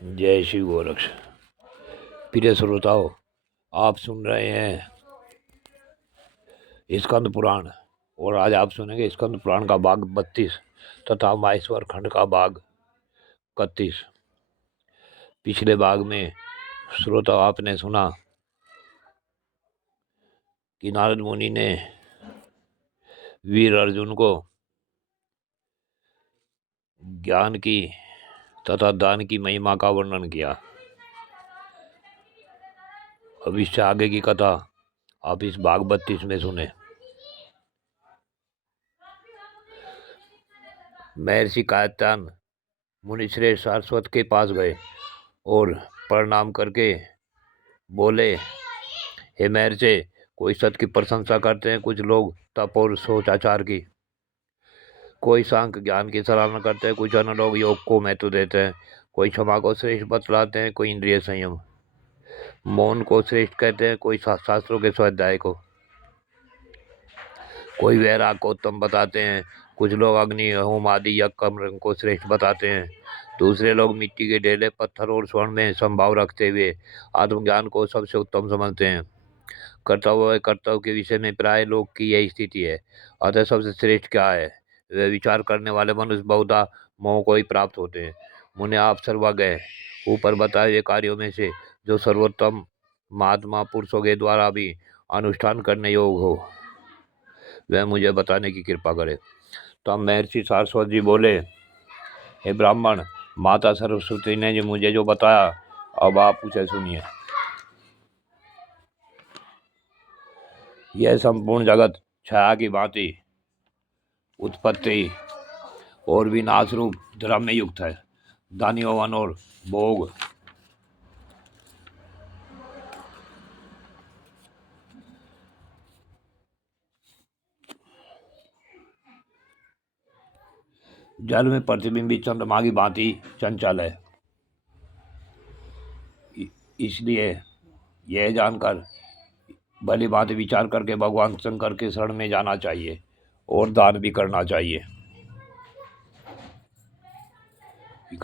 जय श्री गोरक्ष। प्रिय श्रोताओं, आप सुन रहे हैं स्कंद पुराण और आज आप सुनेंगे स्कंद पुराण का भाग 32 तथा माहेश्वर खंड का भाग 31। पिछले भाग में श्रोताओं आपने सुना कि नारद मुनि ने वीर अर्जुन को ज्ञान की तथा दान की महिमा का वर्णन किया। अब इससे आगे की कथा आप इस भाग 32 में सुने। महर्षि कात्यायन मुनिश्रेष्ठ सारस्वत के पास गए और प्रणाम करके बोले, हे महर्षि, कोई सत की प्रशंसा करते हैं, कुछ लोग तप और सोचाचार की, कोई सांख्य ज्ञान की सराहना करते हैं, कुछ अन्य लोग योग को महत्व देते हैं, कोई क्षमा को श्रेष्ठ बतलाते हैं, कोई इंद्रिय संयम मौन को श्रेष्ठ कहते हैं, कोई शास्त्रों के स्वाध्याय को, कोई वैराग को उत्तम बताते हैं, कुछ लोग अग्नि होम आदि यज्ञ कर्म को श्रेष्ठ बताते हैं, दूसरे लोग मिट्टी के ढेले पत्थर और स्वर्ण में संभाव रखते हुए आत्मज्ञान को सबसे उत्तम समझते हैं। कर्तव्य के विषय में प्राय लोग की यही स्थिति है। अतः सबसे श्रेष्ठ क्या है? वे विचार करने वाले मनुष्य बहुधा मोह को ही प्राप्त होते हैं। मुने आप सर्वज्ञ हैं। ऊपर बताए हुए कार्यों में से जो सर्वोत्तम महात्मा पुरुषों के द्वारा भी अनुष्ठान करने योग्य हो, वह मुझे बताने की कृपा करे। तो महर्षि सारस्वत जी बोले, हे ब्राह्मण, माता सरस्वती ने जो मुझे जो बताया, अब आप उसे सुनिए। यह संपूर्ण जगत छाया की भांति उत्पत्ति और विनाश रूप धर्म में युक्त है। दानी वन और भोग जल में प्रतिबिंबित चंद्रमा की भांति चंचल है। इसलिए यह जानकर भली भांति विचार करके भगवान शंकर के शरण में जाना चाहिए और दान भी करना चाहिए।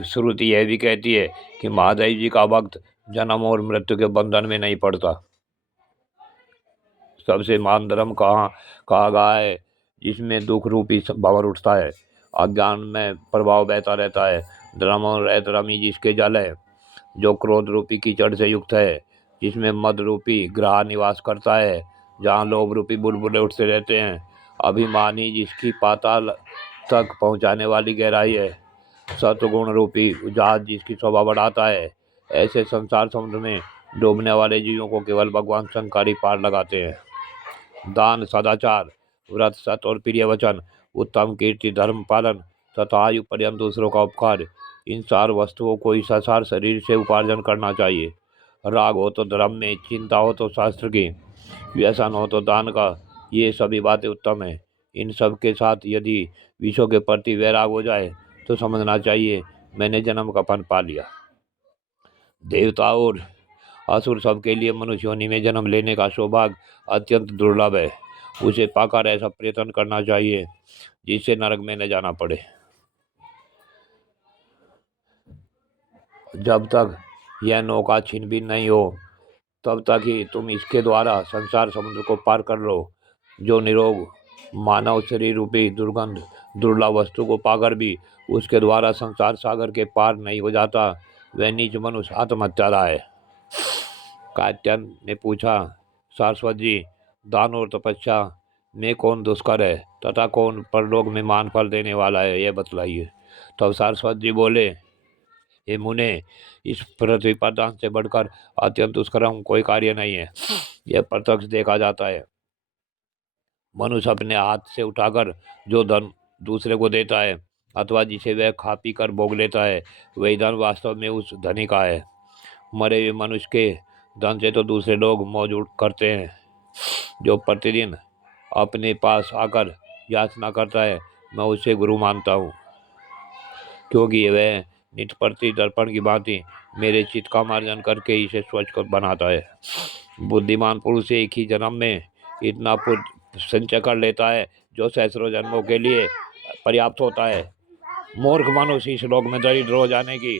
श्रुति यह भी कहती है कि महादेव जी का भक्त जन्म और मृत्यु के बंधन में नहीं पड़ता। सबसे महान धर्म कहा गया है जिसमें दुख रूपी भंवर उठता है, अज्ञान में प्रभाव बहता रहता है। धर्म और अधर्म ही जिसके जल है, जो क्रोध रूपी कीचड़ से युक्त है, जिसमें मद रूपी ग्रह निवास करता है, जहाँ लोभ रूपी बुलबुले उठते रहते हैं। अभिमान ही जिसकी पाताल तक पहुँचाने वाली गहराई है, सत्वगुण रूपी जहाज जिसकी शोभा बढ़ाता है। ऐसे संसार समुद्र में डूबने वाले जीवों को केवल भगवान शंकर ही पार लगाते हैं। दान, सदाचार, व्रत, सत और प्रिय वचन, उत्तम कीर्ति, धर्म पालन तथा आयु पर्यंत दूसरों का उपकार, इन चार वस्तुओं को इस संसार शरीर से उपार्जन करना चाहिए। राग हो तो धर्म में, चिंता हो तो शास्त्र की, व्यसन हो तो दान का, ये सभी बातें उत्तम है। इन सब के साथ यदि विश्व के प्रति वैराग हो जाए तो समझना चाहिए मैंने जन्म का फल पा लिया। देवता और असुर सबके लिए मनुष्य योनि में जन्म लेने का सौभाग्य अत्यंत दुर्लभ है। उसे पाकर ऐसा प्रयत्न करना चाहिए जिससे नरक में न जाना पड़े। जब तक यह नौका छिन भी नहीं हो, तब तक ही तुम इसके द्वारा संसार समुद्र को पार कर लो। जो निरोग मानव शरीर रूपी दुर्गंध दुर्लभ वस्तु को पाकर भी उसके द्वारा संसार सागर के पार नहीं हो जाता, वह नीच मनुष्य आत्महत्यारा है। कात्यायन ने पूछा, सारस्वत जी, दान और तपस्या में कौन दुष्कर है तथा कौन परलोक में मान फल देने वाला है, यह बतलाइए। तब सारस्वत जी बोले, हे मुने, इस पृथ्वी पर दान से बढ़कर अत्यंत दुष्कर्म कोई कार्य नहीं है। यह प्रत्यक्ष देखा जाता है। मनुष्य अपने हाथ से उठाकर जो धन दूसरे को देता है अथवा जिसे वह खा पी कर भोग लेता है, वही धन वास्तव में उस धनी का है। मरे हुए मनुष्य के धन से तो दूसरे लोग मौज करते हैं। जो प्रतिदिन अपने पास आकर याचना करता है, मैं उसे गुरु मानता हूँ, क्योंकि वह नित्य प्रति दर्पण की भांति मेरे चित्त का मार्जन करके इसे स्वच्छ कर बनाता है। बुद्धिमान पुरुष एक ही जन्म में इतना पुण्य संचय कर लेता है जो सहस्रों जन्मों के लिए पर्याप्त होता है। मूर्ख मनुष्य इस लोक में दरिद्र हो जाने की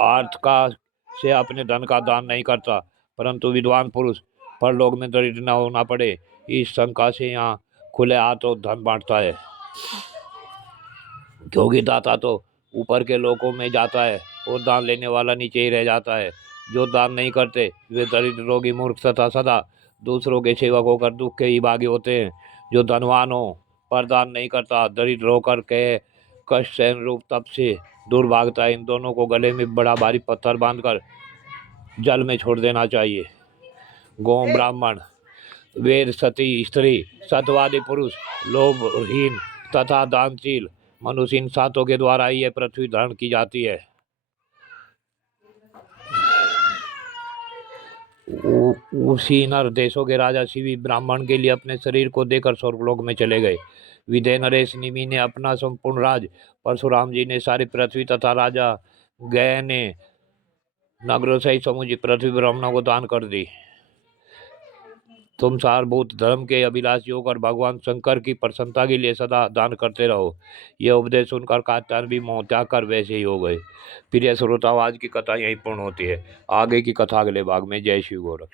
अर्थ का से अपने धन का दान नहीं करता, परंतु विद्वान पुरुष परलोक में दरिद्र न होना पड़े इस शंका से यहाँ खुले हाथों धन बांटता है, क्योंकि दाता तो ऊपर के लोकों में जाता है और दान लेने वाला नीचे ही रह जाता है। जो दान नहीं करते वे दरिद्र, रोगी, मूर्ख तथा सदा दूसरों के सेवक होकर दुख के ही भागी होते हैं। जो धनवान हो पर दान नहीं करता, दरिद्र होकर के कष्ट सहन रूप तप से दूर भागता है। इन दोनों को गले में बड़ा भारी पत्थर बांधकर जल में छोड़ देना चाहिए। गौ, ब्राह्मण, वेद, सती स्त्री, सत्यवादी पुरुष, लोभहीन तथा दानशील मनुष्य, इन सातों के द्वारा ही यह पृथ्वी धारण की जाती है। उसी नर देशों के राजा शिवी ब्राह्मण के लिए अपने शरीर को देकर स्वर्गलोक में चले गए। विदय नरेश निमि ने अपना संपूर्ण राज, परशुराम जी ने सारी पृथ्वी तथा राजा गय ने नगरों सहित समूची पृथ्वी ब्राह्मणों को दान कर दी। तुम सारभूत धर्म के अभिलाषी होकर भगवान शंकर की प्रसन्नता के लिए सदा दान करते रहो। यह उपदेश सुनकर कात्यायन भी मोह त्याग कर वैसे ही हो गए। प्रिय श्रोताओ, आज की कथा यहीं पूर्ण होती है। आगे की कथा अगले भाग में। जय शिव गोरख।